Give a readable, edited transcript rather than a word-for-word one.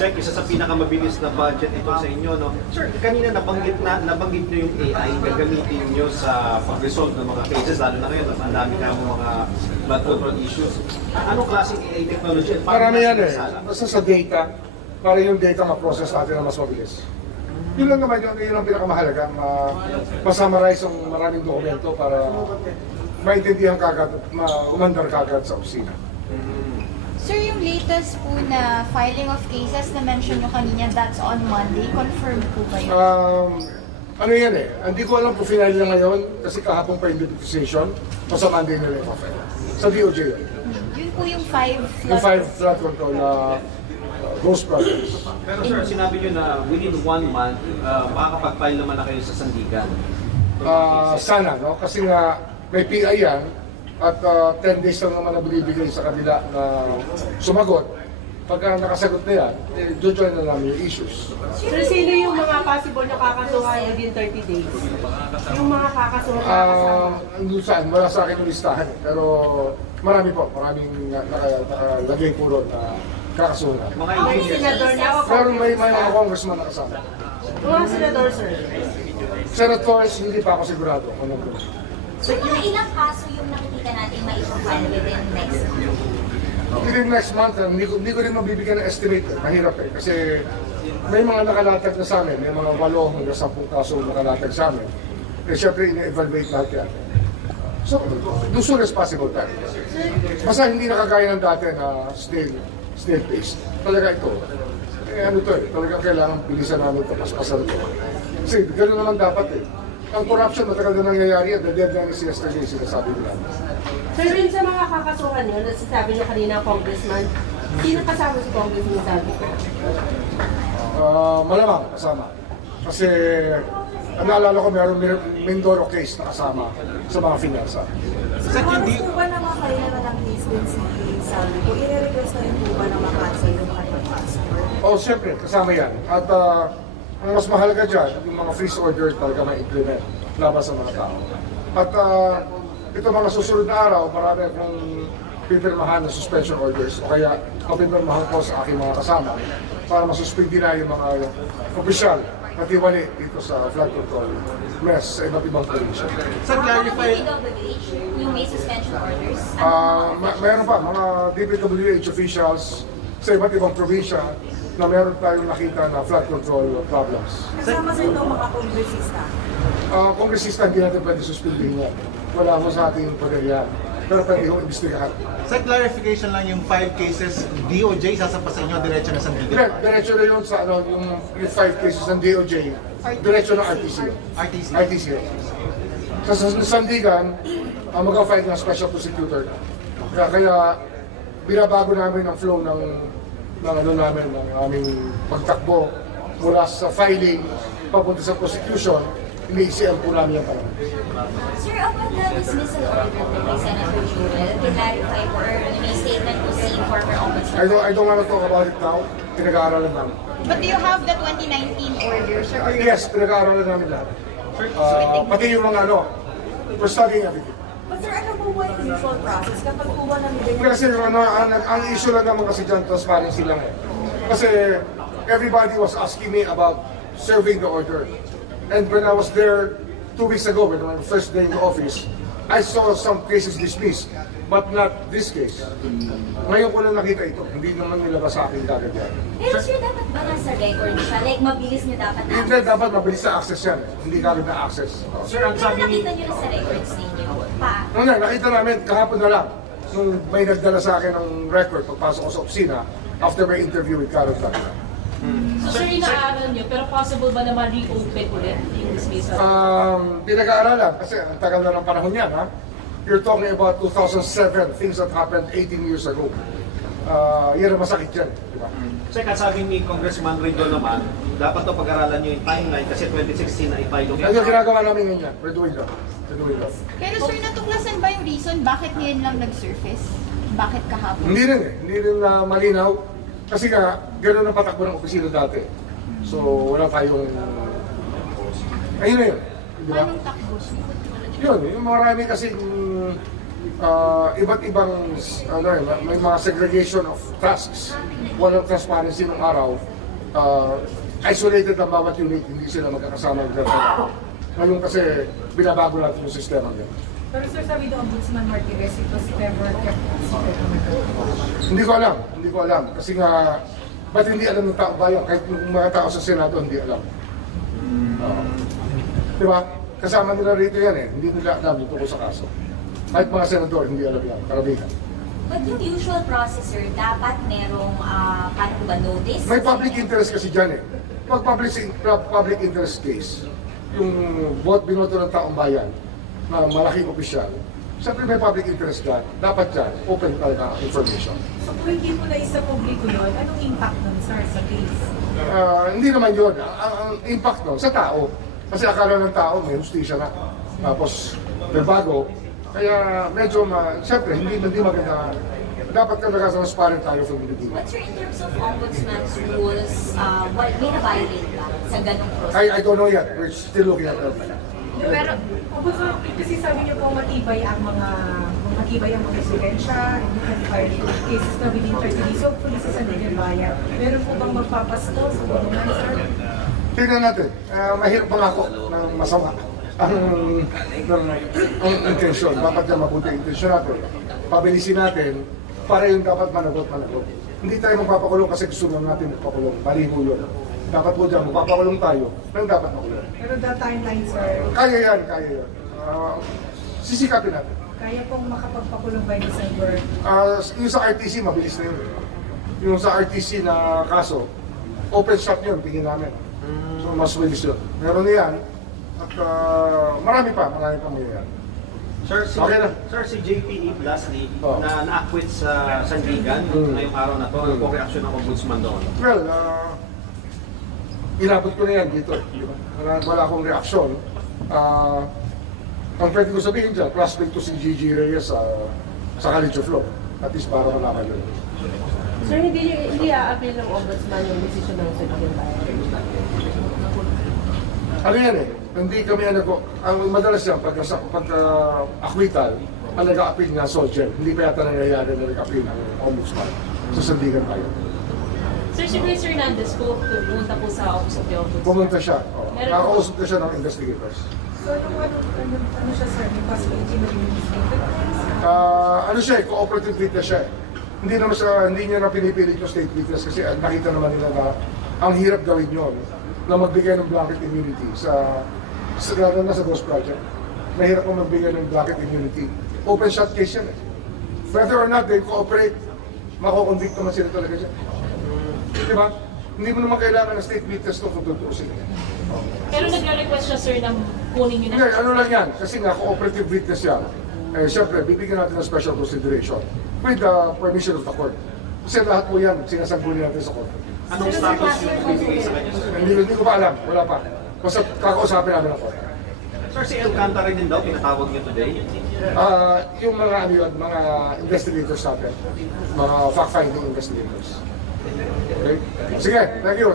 Sir, isa sa pinakamabilis na budget ito sa inyo, no? Sir, kanina nabanggit nyo yung AI gagamitin nyo sa pag-resolve ng mga cases, lalo na ngayon, ang dami ka mga blood control issues. Anong klaseng AI technology? Marami yan eh. Basta sa data, para yung data ma-process natin na mas mabilis. Yun lang naman yun ang pinakamahalaga, ma-summarize ang maraming dokumento para maintindihan kagad, umandar kagad sa opisina. Sir, yung latest po na filing of cases na mention nyo kanina, that's on Monday. Confirmed po ba yun? Ano yan eh, hindi ko alam kung final na ngayon kasi kahapon pa yung notification o sa Monday nila yung file. Sa DOJ yun. Yun po yung 5 Yung 5 flood control na ghost projects. Pero sir, sinabi nyo na within 1 month, makakapag-file naman na kayo sa Sandigan. Sana, no? Kasi nga may PI yan at 10 days lang naman na binibigay sa kanila na sumagot. Pagka nakasagot na yan, join na namin yung issues. Sir, sino yung mga possible na kakasuhan within 30 days? Yung mga kakasuhan Doon saan, wala sa akin yung listahan. Pero marami po, maraming nakalagay po doon na kakasuhan. Mga senador niya o Pero may mga congressman na kasama. mga senador, sir? Senators, hindi pa ako sigurado kung ano po. So, mga ilang kaso yung nakikita natin maipapile within next month? Within next month, hindi ko rin mabibigyan ng estimate. Mahirap eh. Kasi may mga nakalatag na sa amin. May mga 8 hanggang 10 kaso nakalatag sa amin. Eh, syempre, ina-evaluate lahat yan. So, as soon as possible tayo. Basta hindi nakagaya ng dati na snail pace. Talaga ito. Eh, ano to eh. Talaga kailangan bilisan namin ito. Paspasan ito. Kasi gano'n naman dapat eh. Ang corruption matagal na nangyayari at the deadline is yesterday, sinasabi nila. Sir, rin sa mga kakasuhan nyo, nasasabi nyo kanina, congressman, sino kasama si congressman sabi ko? Malamang kasama. Kasi naalala ko mayroong Mindoro case na kasama sa mga finansa. Siguro po ba na makaila na ng case din si Salvi po? I-request na rin po ba na makancel yung kanyang passport? Oh, siyempre, kasama yan. At ang mas mahalaga dyan, yung mga freeze order talaga ma-implement laban sa mga tao. At ito mga susunod na araw, marami akong pipirmahan na suspension orders o kaya mapipirmahan ko sa aking mga kasama para masuspindi na yung mga opisyal na tiwali dito sa flood control mess sa iba't ibang provincia. Sa clarify, yung may suspension orders? Mayroon pa, mga DPWH officials sa iba't ibang probinsya na meron tayong nakita na flood control problems. Kasama sa itong mga kongresista? Kongresista, hindi natin pwede suspindihin yan. Wala mo sa ating poder yan. Pero pwede yung imbestigahan. Sa clarification lang, yung 5 cases, DOJ sasampa sa inyo, diretso na Sandigan? Diretso na yun sa yung 5 cases ng DOJ, diretso ng RTC. RTC. Sa Sandigan, mag-fight ng special prosecutor. Kaya binabago namin ang flow ng aming pagtakbo mula sa filing papunta sa prosecution, iniisiyan po namin yung panahon. Sir, upon the dismissal order po kay Senator Joel, clarify or may statement po si former Ombudsman? I don't want to talk about it now. Pinag-aaralan namin. But do you have the 2019 order, sir? Or Yes, pinag-aaralan namin lahat. Pati yung mga we're studying everything. But sir, ano po ba yung usual process kapag po ba nang Kasi ang issue lang naman kasi dyan, transparency lang eh. Kasi everybody was asking me about serving the order. And when I was there 2 weeks ago, when I was first day in the office, I saw some cases dismissed, but not this case. Ngayon ko lang nakita ito, hindi naman nilabas sa akin kagad yan. Pero sir, dapat ba nasa record siya? Like, mabilis niyo dapat na Hindi, dapat mabilis sa access yan, hindi kagad na access. Sir, ang Pero sabi ni... nakita niyo na sa records ninyo. Pa? Nakita namin kahapon na lang, nung may nagdala sa akin ng record pagpasok ko sa opisina, after my interview with Carol Tagna. So, sir, inaaral nyo, pero possible ba na ma-reopen ulit yung dismissal? Pinag-aaralan kasi ang tagal na ng panahon yan, ha? You're talking about 2007, things that happened 18 years ago. Yan ang masakit yan, di ba? Sir, kasabi ni Congressman Rido naman, dapat to pag-aralan nyo yung timeline kasi 2016 na i-file yung... Ano ginagawa namin ngayon? We're doing that. Pero sir, natuklasan ba yung reason bakit ngayon lang nag-surface? Bakit kahapon? Hindi rin eh. Hindi rin malinaw. Kasi nga, gano'n ang patakbo ng opisina dati. So, wala tayong... Ayun na yun. Di ba? Anong takbo? Yun, yung marami kasi iba't ibang, may mga segregation of tasks. Walang transparency ng araw. Isolated ang bawat unit, hindi sila magkakasama ng trabaho. Ngayon kasi binabago natin yung sistema nila. Pero sir, sabi ng Ombudsman Martirez, it was never kept secret. Hindi ko alam. Kasi nga, ba't hindi alam ng taong bayan? Kahit yung mga tao sa Senado, hindi alam. Di ba? Kasama nila rito yan eh. Hindi nila alam yung tungkol sa kaso. Kahit mga senador, hindi alam yan. Karamihan. But yung usual process, sir, dapat merong paano ba notice? May public interest kasi dyan eh. Pag public interest case, yung binoto ng taong bayan, na malaking opisyal, siyempre may public interest dyan. Dapat dyan, open talaga information. So kung hindi mo na isa publiko yun, anong impact nun, sir, sa case? Hindi naman yun. Ang impact nun, sa tao. Kasi akala ng tao, may justisya na. Tapos, may bago. Kaya medyo, siyempre, hindi maganda. Dapat talaga transparent tayo sa beginning. But sir, in terms of ombudsman's rules, may na-violate ba sa ganong process? I don't know yet. We're still looking at that. Pero, kasi sabi niyo po matibay ang mga ebidensya, and you can file cases na within 30 days. So, police sa Sandigan Bayan, meron po bang magpapasto sa mga sir? Tingnan natin. Mahirap pangako ng masama ang intensyon. Dapat na mabuti ang intensyon natin. Pabilisin natin para yung dapat managot. Hindi tayo magpapakulong kasi gusto lang natin magpakulong. Maliho yun. Dapat po dyan, magpapakulong tayo nang dapat makulong. Pero the timeline, sir, Kaya yan. Sisikapin natin. kaya pong makapagpakulong by December. Yung sa RTC, mabilis na yun. Yung sa RTC na kaso, open shop yun, tingin namin. So, mas mabilis yun. Meron na yan. At marami pa mangyayari. Sir, si JPE lastly, na na-acquit sa Sandigan ngayong araw na to, ano po reaksyon ng Ombudsman doon? Well, inabot ko na yan dito. Wala akong reaksyon. Ang pwede ko sabihin dyan, classmate ko si Gigi Reyes sa College of Law. At least para malaman yun. Sir, hindi a-appeal ng Ombudsman yung decision ng Sandigan Bayan? Ano yan eh? Hindi kami ang madalas yan, pagka-acquittal, ang nag-a-appeal nga Soldier. Hindi pa yata nangyayari na nag-a-appeal ng Ombudsman sa Sandigan Bayan. Sir, si Luis Hernandez po, pumunta po sa Office of the Ombudsman. Pumunta siya. Nakakausap na siya ng investigators. So, ano siya, sir? May possibility na release Ano siya eh, cooperative witness siya eh. Hindi niya na pinipilit yung state witness kasi nakita naman nila na ang hirap gawin yun na magbigay ng blanket immunity lalo na sa Ghost Project. Mahirap kong magbigay ng blanket immunity. Open shot case yan eh. Whether or not they cooperate, makukonvict naman sila talaga dyan. Diba? Hindi mo naman kailangan ng state witness kung totoo sila. Pero nagre-request siya, sir, na kunin niyo Hindi, na. ano lang yan, kasi nga cooperative witness yan. Siyempre, bibigyan natin ng special consideration with the permission of the court. Kasi lahat po yan, sinasangguni natin sa court. Anong status yung bibigay sa kanya, sir? Hindi ko pa alam, wala pa. Basta kakausapin namin ang court. Sir, si Alcantara din daw, pinatawag niyo today. Yung mga investigators natin, mga fact-finding investigators. Okay? Sige, thank you.